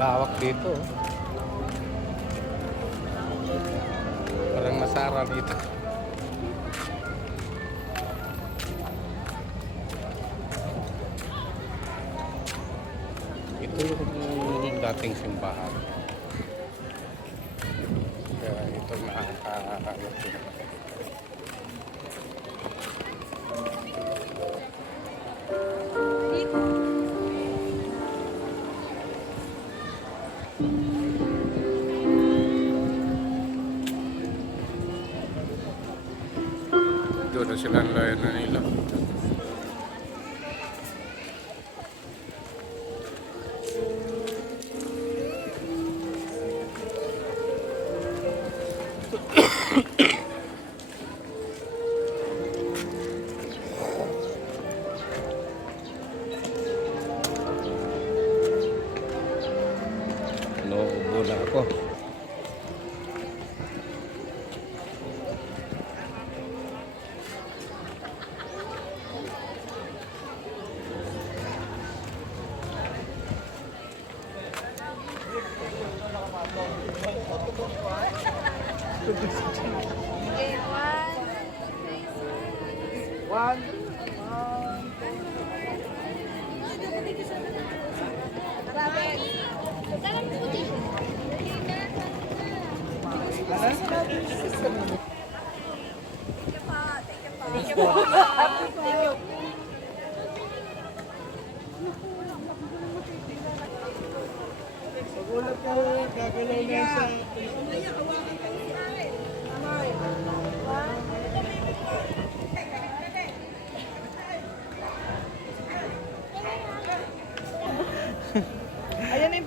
Lawak dito. Parang nasara dito. Ito yung dating simbahan. Kaya ito nakakaano. Doon na sila ang layan na nila. Nauubo na ako. Gulat ka, gagalaw na sa... Ayan yung